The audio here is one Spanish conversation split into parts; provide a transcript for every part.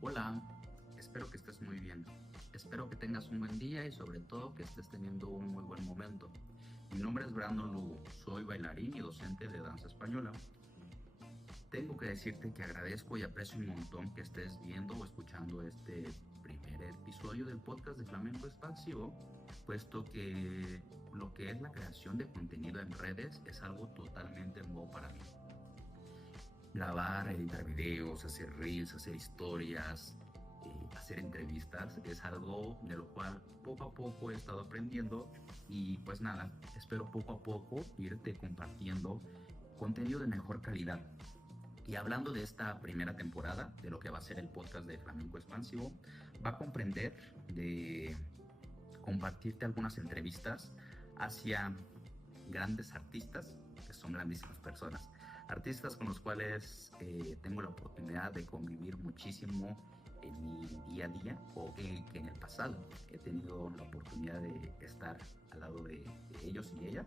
Hola, espero que estés muy bien. Espero que tengas un buen día y sobre todo que estés teniendo un muy buen momento. Mi nombre es Brandon Lugo, soy bailarín y docente de danza española. Tengo que decirte que agradezco y aprecio un montón que estés viendo o escuchando este primer episodio del podcast de Flamenco Expansivo, puesto que lo que es la creación de contenido en redes es algo totalmente nuevo para mí. Grabar, editar videos, hacer reels, hacer historias, hacer entrevistas es algo de lo cual poco a poco he estado aprendiendo y pues nada, espero poco a poco irte compartiendo contenido de mejor calidad. Y hablando de esta primera temporada, de lo que va a ser el podcast de Flamenco Expansivo, va a comprender de compartirte algunas entrevistas hacia grandes artistas, que son grandísimas personas, artistas con los cuales tengo la oportunidad de convivir muchísimo en mi día a día o que en el pasado he tenido la oportunidad de estar al lado de ellos y ellas,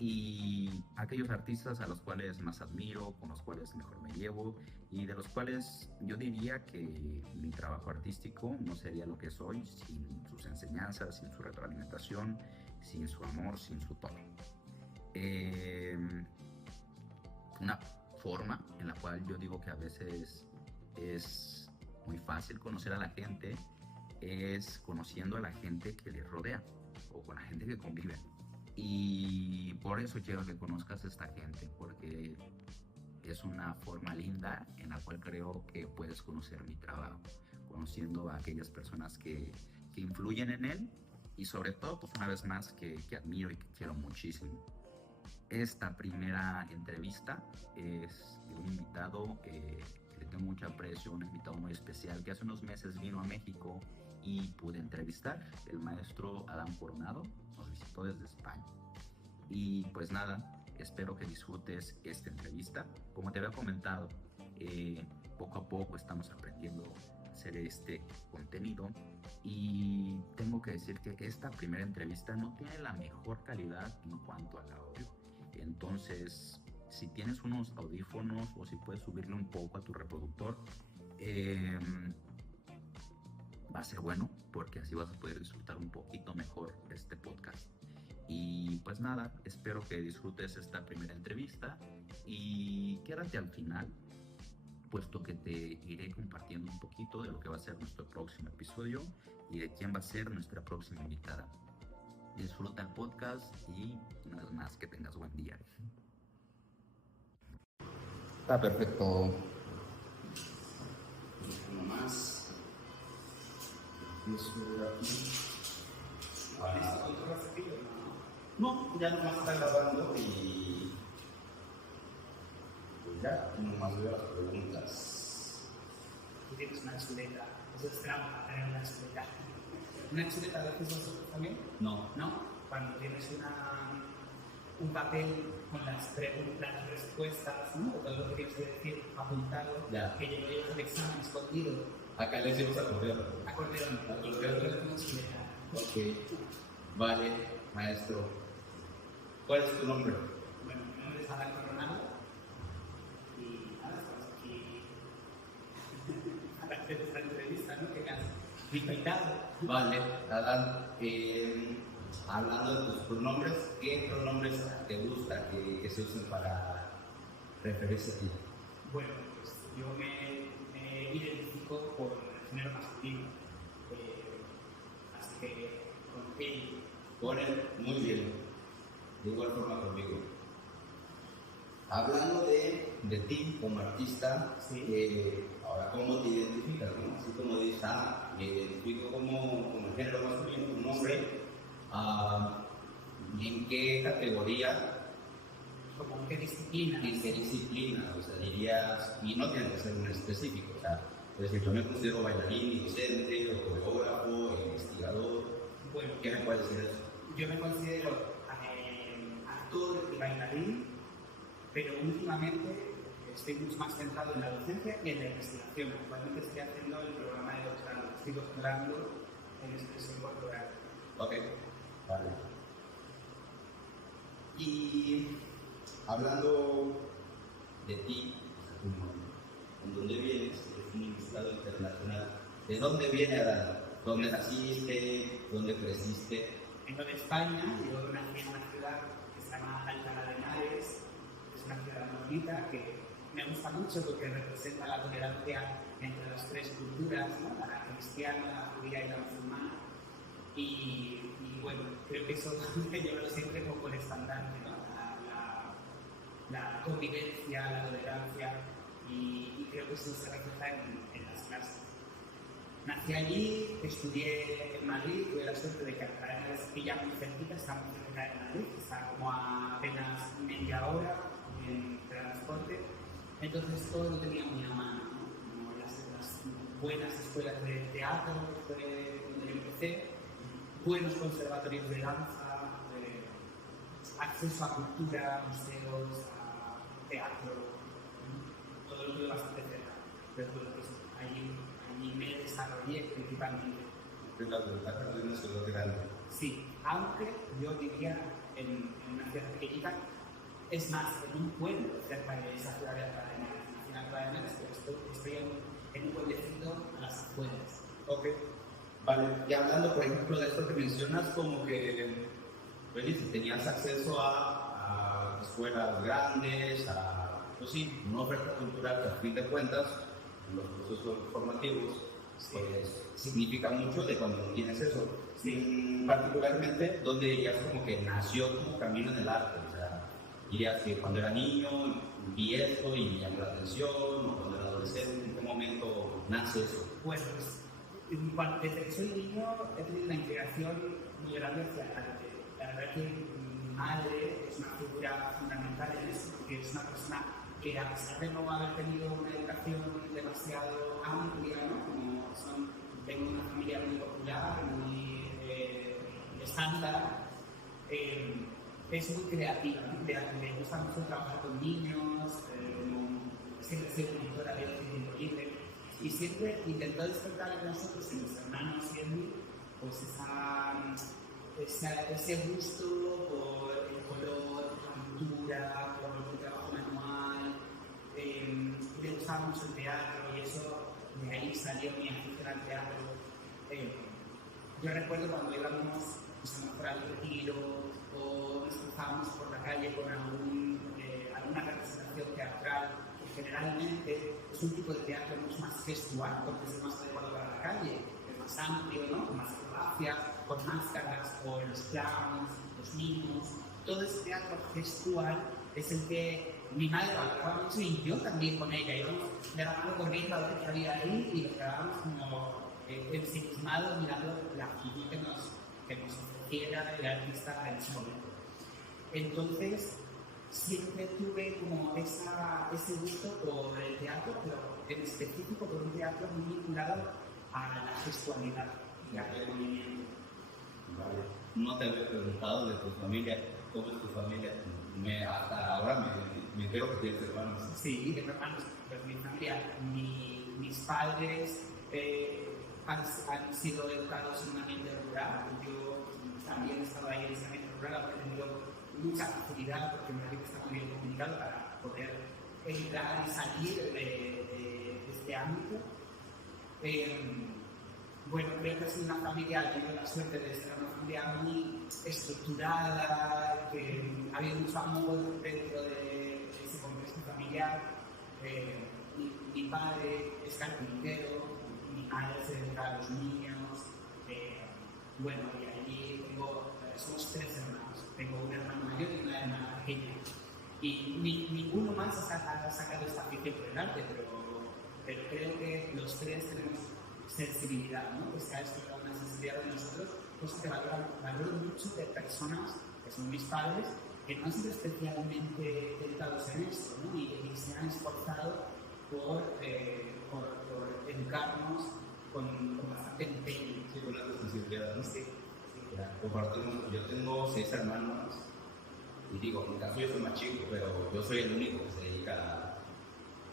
y aquellos artistas a los cuales más admiro, con los cuales mejor me llevo y de los cuales yo diría que mi trabajo artístico no sería lo que soy sin sus enseñanzas, sin su retroalimentación, sin su amor, sin su todo. Eh, una forma en la cual yo digo que a veces es muy fácil conocer a la gente es conociendo a la gente que les rodea o con la gente que convive. Y por eso quiero que conozcas a esta gente, porque es una forma linda en la cual creo que puedes conocer mi trabajo, conociendo a aquellas personas que influyen en él y sobre todo, pues una vez más, que admiro y que quiero muchísimo. Esta primera entrevista es de un invitado que le tengo mucho aprecio, un invitado muy especial que hace unos meses vino a México y pude entrevistar. El maestro Adán Coronado nos visitó desde España. Y pues nada, espero que disfrutes esta entrevista. Como te había comentado, poco a poco estamos aprendiendo a hacer este contenido y tengo que decir que esta primera entrevista no tiene la mejor calidad en cuanto al audio. Entonces, si tienes unos audífonos o si puedes subirle un poco a tu reproductor, eh, va a ser bueno porque así vas a poder disfrutar un poquito mejor este podcast. Y pues nada, espero que disfrutes esta primera entrevista y quédate al final, puesto que te iré compartiendo un poquito de lo que va a ser nuestro próximo episodio y de quién va a ser nuestra próxima invitada. Disfruta el podcast y una vez más que tengas buen día. Está perfecto. Uno más. No, ya nomás está grabando y pues ya, nomás veo las preguntas. Tú tienes una chuleta. Eso esperamos a tener una chuleta. ¿Una chuleta lo haces vosotros también? No. ¿No? Cuando tienes un papel con las respuestas, ¿no? O todo lo que tienes que decir apuntado, Ya. que lleves el examen escondido. Acá le decimos acordeón. Acordeón. Acordeón. Una chuleta. Ok. Vale, maestro. ¿Cuál es tu nombre? Bueno, mi nombre es Adán Coronado. Y nada, estamos aquí para hacer esta entrevista, ¿no? Que me has invitado. Vale, Adán, hablando de tus pronombres, ¿qué pronombres te gusta que se usen para referirse a ti? Bueno, pues yo me identifico por el género masculino. Así que con él. Con él, muy bien. De igual forma conmigo. Hablando de ti como artista, Sí. ahora cómo te identificas, ¿no? Así como dices, me identifico como el género masculino, tu nombre, ¿en qué categoría? Como qué disciplina. ¿En qué disciplina? O sea, dirías, y no tiene que ser un específico, o sea, es decir, yo me considero bailarín, docente, o coreógrafo, investigador. Bueno, ¿Qué me puedes decir de eso? yo me considero actor y bailarín, pero últimamente estoy mucho más centrado en la docencia y en la investigación. Actualmente estoy haciendo el programa de doctorado, estoy doctorando en expresión corporal. Ok, vale. Y hablando de ti, en dónde vienes, es un investigador internacional. ¿De dónde viene Adán? ¿Dónde naciste? ¿Dónde creciste? Vengo de España, yo nací en una ciudad que se llama Alcalá de Henares, es una ciudad muy bonita que me gusta mucho porque representa la tolerancia entre las tres culturas, ¿no? La cristiana, la judía y la musulmana. Y bueno, creo que eso me lleva siempre como por estandarte, ¿no? La convivencia, la tolerancia, y creo que eso se refleja en las clases. Nací allí, estudié en Madrid, tuve la suerte de que Alcalá de Henares pilla muy cerquita, está muy cerca de Madrid, está como a apenas media hora en transporte, entonces todo lo tenía muy a mano, ¿no? Como las buenas escuelas de teatro, que fue donde yo empecé, buenos conservatorios de danza, acceso a cultura, museos, a teatro, todo lo tuve bastante cerca. Pero bueno, pues allí me desarrollé principalmente. Es la ventaja de una ciudad grande. Sí, aunque yo diría en una ciudad pequeñita, es más, en un pueblo cerca de esa ciudad de Alcalá de Henares, nací en Alcalá de Henares, pero estoy en un pueblecito a las afueras. Ok. Vale, y hablando, por ejemplo, de esto que mencionas, como que, pues, si tenías acceso a escuelas grandes, pues sí, una oferta cultural que a fin de cuentas, en los procesos formativos, pues significa mucho de cuando tienes eso. Sí. Particularmente, donde dirías como que nació tu camino en el arte, o sea, dirías que cuando era niño vi esto y me llamó la atención, o cuando era adolescente, ¿en qué momento nace eso? Bueno, pues, desde que soy niño he tenido una integración muy grande hacia el arte. La verdad que mi madre es una figura fundamental en eso, porque es una persona que, a pesar de no haber tenido una educación demasiado amplia, ¿no? Tengo una familia muy popular, muy estándar, es muy creativa, ¿no? Le gusta mucho trabajar con niños, siempre ha sido monitora de tiempo libre, y siempre intentó despertar en nosotros, en mis hermanos y en mí, pues ese gusto por el color, por la pintura, por el trabajo manual. Le gustaba mucho el teatro y eso, de ahí salió mi afición al teatro. Yo recuerdo cuando íbamos pues, a mostrar el retiro o nos cruzábamos por la calle con alguna representación teatral, que generalmente es un tipo de teatro mucho más gestual, porque es más adecuado para la calle, es más amplio, ¿no? Con más acrobacias, con máscaras, o los clowns, los mimos. Todo ese teatro gestual es el que mi madre valoraba mucho y yo también con ella. Íbamos de la mano corriendo a ver qué había ahí y nos quedábamos como ensimismados mirando la actitud que nos ofreciera el artista en ese momento. Entonces, siempre tuve como ese gusto por el teatro, pero en específico por un teatro muy vinculado a la gestualidad y al movimiento. Vale. No te había preguntado de tu familia, ¿cómo es tu familia? Hasta ahora me entero que tienes hermanos. Sí, tengo hermanos. Pues mi familia, mis padres han sido educados en un ambiente rural. Yo también he estado ahí en ese ambiente rural, he tenido mucha facilidad porque mi mente está muy bien comunicado para poder entrar y salir de este ámbito. Bueno, creo que es una familia, tengo la suerte de ser una familia muy estructurada, que ha habido mucho amor dentro de ese contexto familiar. Mi padre es carpintero, mi madre se dedica a los niños. Bueno, y allí somos tres hermanos. Tengo un hermano mayor y una hermana pequeña. Y ninguno más ha sacado esta afición por el arte, pero creo que los tres tenemos sensibilidad, ¿no? Pues cada vez que hay una sensibilidad de nosotros, cosa que valoro mucho de personas que son mis padres, que no han sido especialmente dedicados en esto, ¿no? Y se han esforzado por educarnos con bastante empeño. Sí, con la sensibilidad, ¿no? Sí. Compartimos, yo tengo 6 hermanos, y digo, en mi caso yo soy más chico, pero yo soy el único que se dedica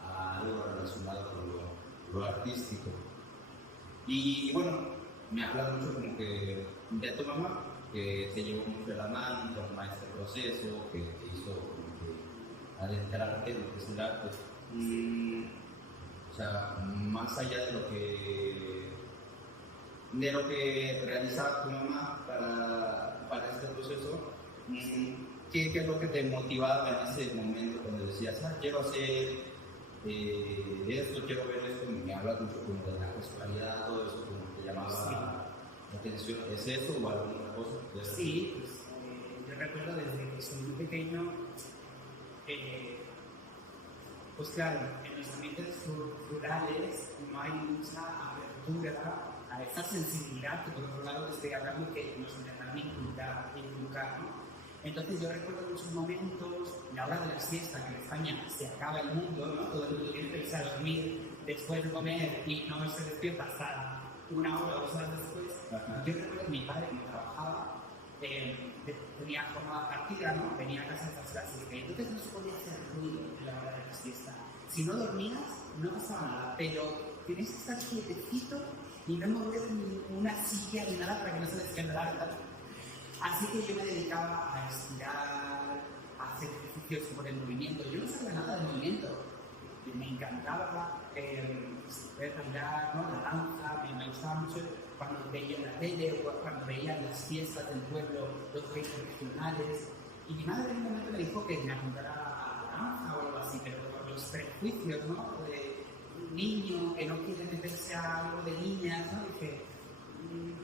a algo relacionado con lo artístico. Y bueno, me habla mucho como que de tu mamá, que se llevó mucho de la mano con este proceso, que hizo como que adentrarte en lo que es el arte. sea, más allá de lo que realizaba tu mamá para este proceso, ¿qué es lo que te motivaba en ese momento cuando decías, quiero hacer esto, quiero ver esto? Me hablas mucho como de la sexualidad, todo eso como te llamaba la atención. ¿Es eso o alguna otra cosa? Sí, pues, yo recuerdo desde que soy muy pequeño, pues claro, en los ambientes rurales no hay mucha apertura a esta sensibilidad que por otro lado te estoy hablando que nos intentan inculcar, ¿no? Entonces yo recuerdo muchos momentos, la hora de la siesta, que en España se acaba el mundo, ¿no? Todo el mundo quiere irse a dormir después de comer y no se despierta hasta una hora o 2 horas después. Ajá. Yo recuerdo que mi padre, que trabajaba, tenía jornada partida, ¿no? Venía a casa de las clases, entonces no se podía hacer ruido en la hora de la siesta. Si no dormías, no pasaba nada, pero tenías que estar quietecito y no mover ni una silla ni nada para que no se desquebrara. Así que yo me dedicaba a estirar, a hacer ejercicios por el movimiento. Yo no sabía nada de movimiento. Me encantaba bailar, ¿no? La danza, me gustaba mucho cuando veía la tele o cuando veía las fiestas del pueblo, los bailes regionales. Y mi madre en un momento me dijo que me apuntara a la danza o algo así, pero los prejuicios, ¿no? De un niño que no quiere meterse a algo de niñas, ¿no? Dije,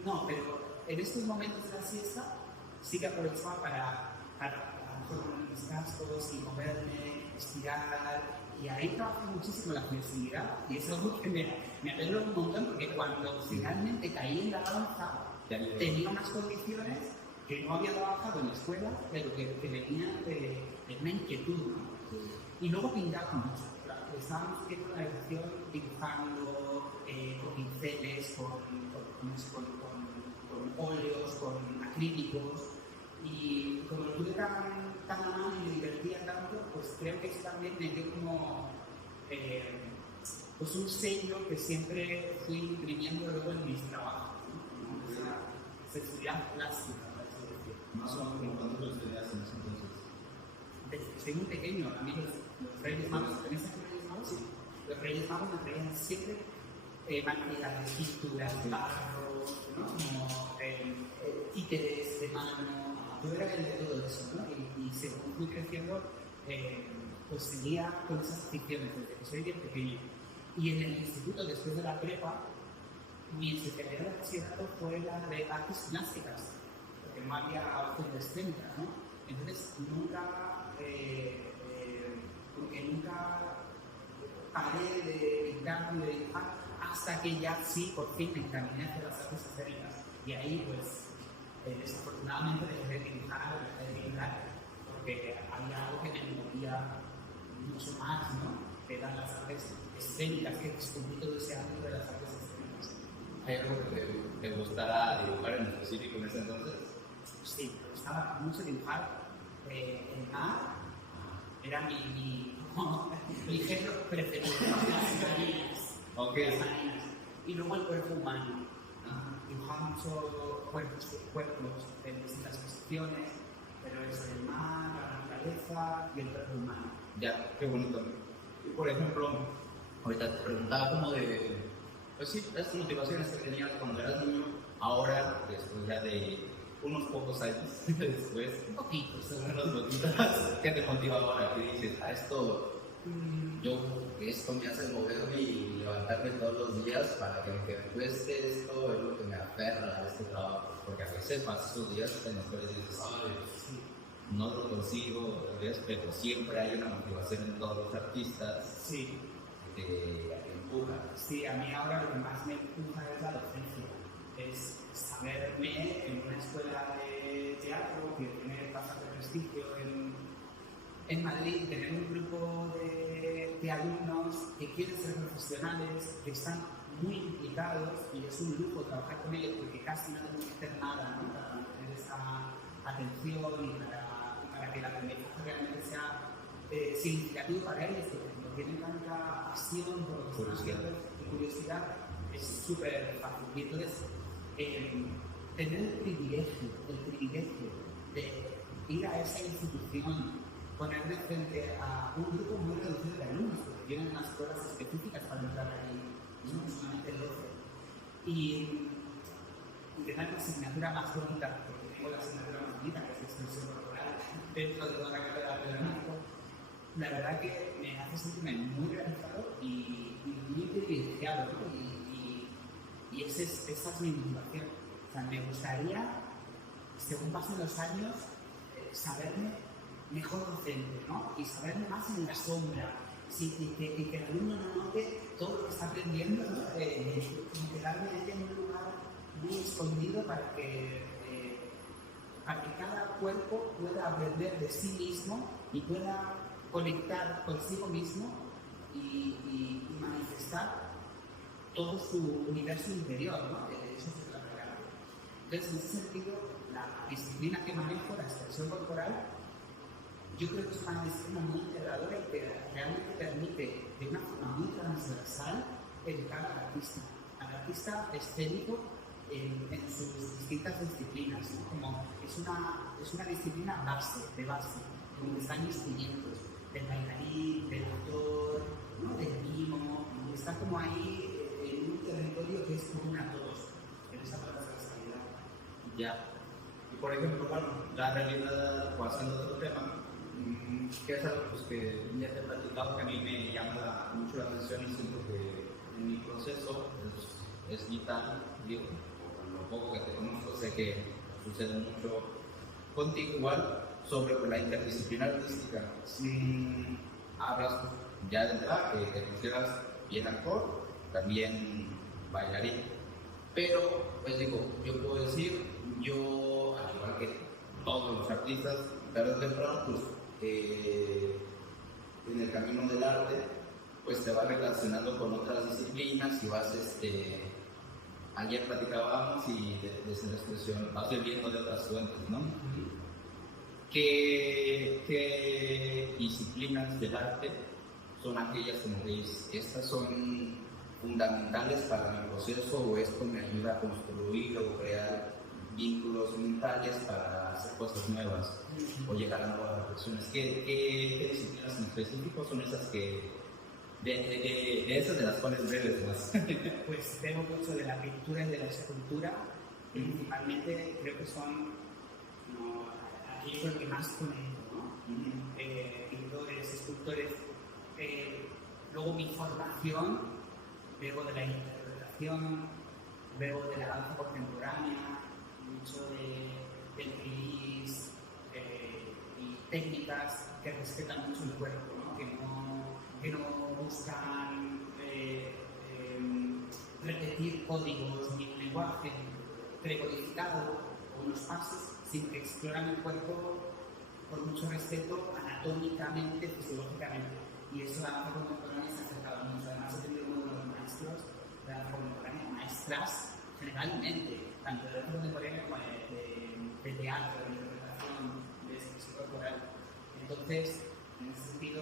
no, pero en estos momentos de la siesta sí que aprovechaba para poner mis cascos y moverme, estirar. Y ahí trabajé muchísimo la flexibilidad y eso es algo que me alegro un montón porque cuando finalmente caí en la danza tenía unas condiciones que no había trabajado en la escuela, pero que venían de una inquietud, ¿no? Y luego pintaba mucho. Estábamos haciendo la educación dibujando con pinceles, con óleos, con acrílicos, y como lo tuve tan a mano y me divertía tanto, pues creo que eso también me dio como pues un sello que siempre fui imprimiendo luego en mis trabajos, ¿no? Esa sensibilidad plástica, por así decirlo. Más o menos, ¿cuántos los tenías en ese entonces? Desde que soy muy pequeño, a mí los Reyes Magos, ¿tenéis aquí Reyes Magos? Sí. Los Reyes Magos me traían siempre manualidades, pinturas, barros, ¿no? Como títeres de mano. Yo era el de todo eso, ¿no? Y según fui creciendo, pues seguía con esas aficiones desde que soy bien pequeño. Y en el instituto, después de la prepa, mi especialidad de bachillerato fue la de artes plásticas, porque no había opciones escénicas, ¿no? Entonces nunca paré de pintar y de dibujar hasta que ya sí, por fin me encaminé hacia las artes escénicas. Y ahí, pues, desafortunadamente dejé de dibujar, porque había algo que me movía mucho más, ¿no? Que eran las artes escénicas, que descubrí todo ese ámbito de las artes escénicas. ¿Hay algo que te gustara dibujar en específico en ese entonces? Sí, me gustaba mucho dibujar el mar, era mi género preferido, las marinas. Okay. Las marinas. Y luego el cuerpo humano. Dibujaba mucho cuerpos en distintas posiciones, pero es el mar, la naturaleza y el cuerpo humano. Ya, qué bonito. Y por ejemplo, ahorita te preguntaba como de, pues sí, estas motivaciones que tenías cuando eras niño, ahora, después ya de unos pocos años después, unos poquitos, ¿qué te motiva ahora? ¿Qué dices? Esto me hace moverme y levantarme todos los días para que aunque me cueste, esto es lo que me aferra a este trabajo, porque a veces más esos días en los cuales dices, no lo consigo, pero siempre hay una motivación en todos los artistas. Sí. Que te empuja. Sí, a mí ahora lo que más me empuja es la docencia, es saberme en una escuela de teatro que tiene bastante prestigio en Madrid, tener un grupo de alumnos que quieren ser profesionales, que están muy implicados, y es un lujo trabajar con ellos porque casi no tenemos que hacer nada, ¿no? Para mantener esa atención y para que el aprendizaje realmente sea significativo para ellos, porque tienen tanta pasión por lo que están haciendo y curiosidad, es súper fácil. Y entonces, tener el privilegio de ir a esa institución ponerme frente a un grupo muy reducido de alumnos, porque tienen unas pruebas específicas para entrar ahí, no solamente el 12. Y tener una asignatura más bonita, porque tengo la asignatura más bonita, que es expresión corporal, dentro de toda la carrera de pedagógico, la verdad que me hace sentirme muy realizado y muy privilegiado, ¿no? Y esa es mi motivación. O sea, me gustaría, según pasen los años, saberme mejor docente, ¿no? Y saberme más en la sombra. Sí, y que el alumno no note todo lo que está aprendiendo, ¿no? Y quedarme en un lugar muy escondido para que cada cuerpo pueda aprender de sí mismo y pueda conectar consigo mismo y manifestar todo su universo interior, ¿no? Eso es la verdad. Entonces, en ese sentido, la disciplina que manejo, la expresión corporal, yo creo que es una disciplina muy integradora y que realmente permite, de una forma muy transversal, educar al artista escénico en sus distintas disciplinas, ¿no? Como es una disciplina de base, donde están mis cimientos, del bailarín, del actor, ¿no? Del mimo, está como ahí en un territorio que es común a todos, en esa transversalidad. Ya. Y por ejemplo, bueno, la realidad, pasando a otro tema, que es algo pues, que ya te he platicado, que a mí me llama mucho la atención y siento que en mi proceso es vital, digo, por lo poco que te conozco, sé que sucede mucho contigo igual, sobre la interdisciplinar artística. Si hablas pues, ya de edad, que te consideras bien actor, también bailarín, pero pues digo, yo puedo decir, yo, al igual que todos los artistas, tarde o temprano, pues en el camino del arte, pues te vas relacionando con otras disciplinas y vas, ayer platicábamos y desde la expresión vas bebiendo de otras fuentes, ¿no? ¿Qué disciplinas del arte son aquellas como que estas son fundamentales para mi proceso o esto me ayuda a construir o crear vínculos mentales para hacer cosas nuevas o llegar a nuevas reflexiones? ¿Qué disciplinas en específico son esas que, de esas de las cuales breves más? Pues tengo mucho de la pintura y de la escultura, principalmente creo que son aquellos con los que más conecto, ¿no? Pintores, escultores. Luego mi formación, luego de la interpretación, luego de la danza contemporánea, mucho del release y técnicas que respetan mucho el cuerpo, ¿no? Que no buscan repetir códigos ni un lenguaje precodificado o unos pasos, sino que exploran el cuerpo con mucho respeto anatómicamente, fisiológicamente. Y eso la danza contemporánea se ha acercado mucho. Además, he tenido uno de los maestros de la danza contemporánea, maestras generalmente, tanto de danza contemporánea como de teatro, de interpretación, de expresión corporal. Entonces, en ese sentido,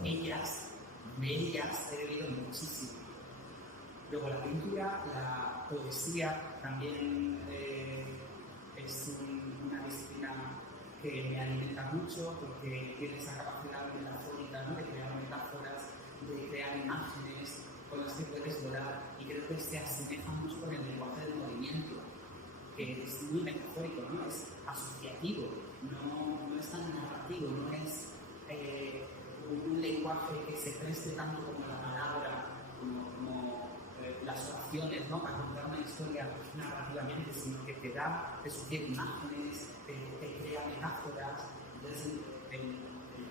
de ellas he bebido muchísimo. Luego la pintura, la poesía también es una disciplina que me alimenta mucho porque tiene esa capacidad metafórica, ¿no? De crear metáforas, de crear imágenes con las que puedes volar, y creo que se asemeja mucho con el lenguaje del movimiento, que es muy metafórico, ¿no? Es asociativo, no es tan narrativo, no es un lenguaje que se preste tanto como la palabra, como las oraciones, ¿no? Para contar una historia narrativamente, sino que te sugiere imágenes, te crea metáforas. Entonces el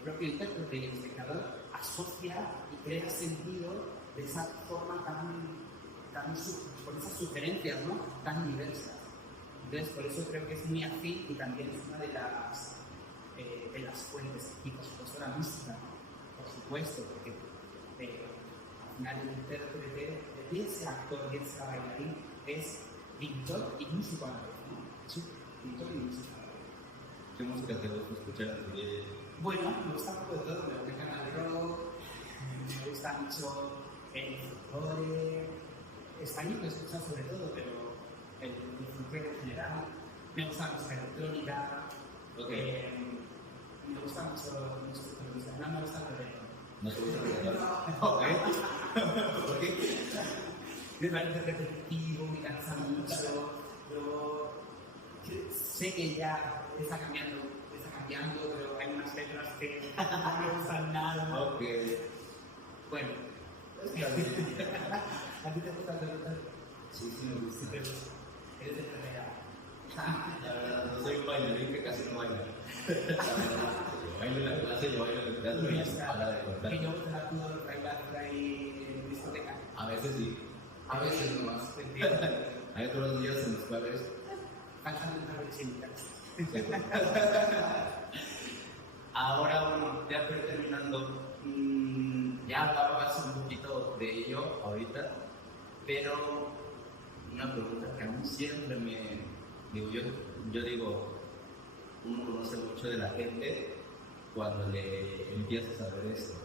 propio intérprete y el espectador asocia y crea sentido de esa forma con esas sugerencias, ¿no? Tan diversas. Entonces por eso creo que es muy afín y también es una de las fuentes. Y por supuesto la música, ¿no? Por supuesto, porque al final el intérprete, bien sea actor, bien sea bailarín, es pintor y músico a la vez, ¿no? Es un pintor y músico a la vez. ¿Qué música te gusta escuchar? Bueno, me gusta un poco de todo, me gusta el rock, me gusta mucho el folclore español, lo escucho sobre todo, pero el folclore en general, me gusta la música electrónica, Me gusta mucho televisión, no me gusta el reggaetón. No te gusta el reggaetón. Ok. ¿Por qué? Me parece repetitivo, me cansa mucho. Yo sé que ya está cambiando, pero hay unas letras que no me gustan nada. Ok. Bueno, ¿a ti te gusta el reggaetón? Sí, sí me gusta. Sí, eres de Herrera. La verdad, no soy un bailarín que casi no baila. Yo bailo en la clase, yo bailo en el teatro y para de contar. ¿Que yo te la puedo bailar por ahí en discoteca? A veces sí, a veces no más. Entiendo. Hay otros días en los cuales Faltan una rechinita. ahora, bueno, ya estoy terminando. Ya hablabas un poquito de ello ahorita, pero una pregunta que a mí siempre yo digo, uno conoce mucho de la gente cuando le empiezas a ver esto.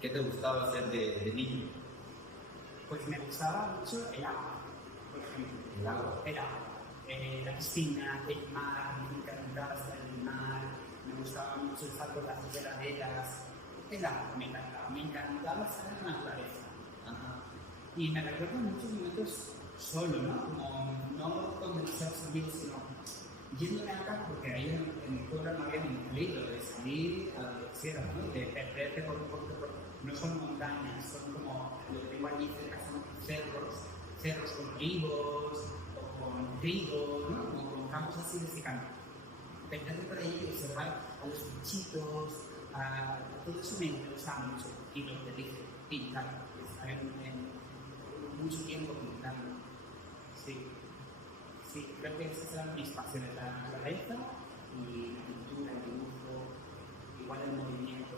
¿Qué te gustaba hacer de niño? Pues me gustaba mucho el agua, por ejemplo. El agua. El agua. La piscina, el mar, me encantaba estar en el mar, me gustaba mucho estar por las heladeras. El agua me encantaba estar en la naturaleza. Ajá. Y me recuerdo muchos momentos solo, ¿no? Como no con demasiados amigos, sino yéndome acá, porque ahí en mi pueblo no había ningún peligro de salir a donde quisiera, ¿no? De perderte por no son montañas, son como lo que tengo allí cerca, son cerros con olivos o con trigo, ¿no? Como con campos así de secano. Perderte por ahí y observar a los bichitos, a todo eso me gusta mucho. Y lo que dije, pintar, estar en mucho tiempo pintando. Sí, creo que esas eran mis pasiones, la naturaleza y la pintura, el dibujo, igual el movimiento.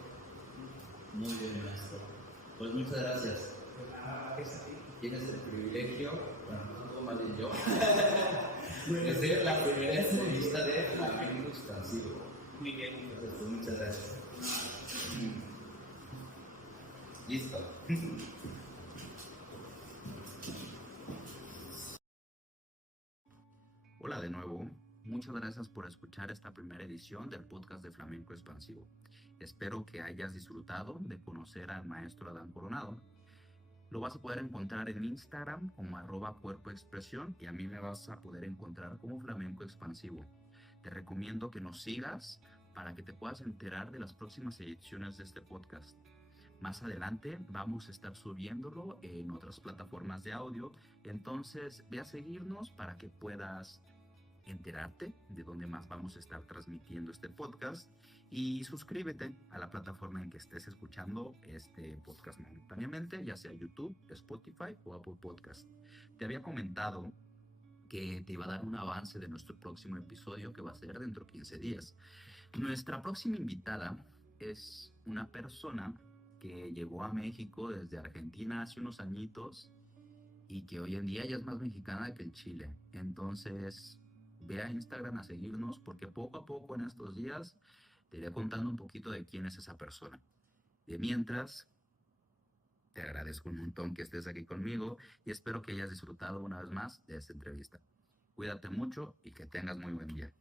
Muy bien, maestro. Pues muchas gracias. Pues nada, gracias a ti. Tienes el privilegio, bueno, no más bien yo, de ser la primera entrevista de Flamenco Expansivo. Muy bien. Entonces, pues, muchas gracias. Listo. Hola de nuevo, muchas gracias por escuchar esta primera edición del podcast de Flamenco Expansivo. Espero que hayas disfrutado de conocer al maestro Adán Coronado. Lo vas a poder encontrar en Instagram como @cuerpoexpresión y a mí me vas a poder encontrar como Flamenco Expansivo. Te recomiendo que nos sigas para que te puedas enterar de las próximas ediciones de este podcast. Más adelante vamos a estar subiéndolo en otras plataformas de audio, entonces ve a seguirnos para que puedas enterarte de dónde más vamos a estar transmitiendo este podcast y suscríbete a la plataforma en que estés escuchando este podcast momentáneamente, ya sea YouTube, Spotify o Apple Podcast. Te había comentado que te iba a dar un avance de nuestro próximo episodio que va a ser dentro de 15 días. Nuestra próxima invitada es una persona que llegó a México desde Argentina hace unos añitos y que hoy en día ya es más mexicana que el Chile. Entonces, ve a Instagram a seguirnos porque poco a poco en estos días te iré contando un poquito de quién es esa persona. De mientras, te agradezco un montón que estés aquí conmigo y espero que hayas disfrutado una vez más de esta entrevista. Cuídate mucho y que tengas muy buen día.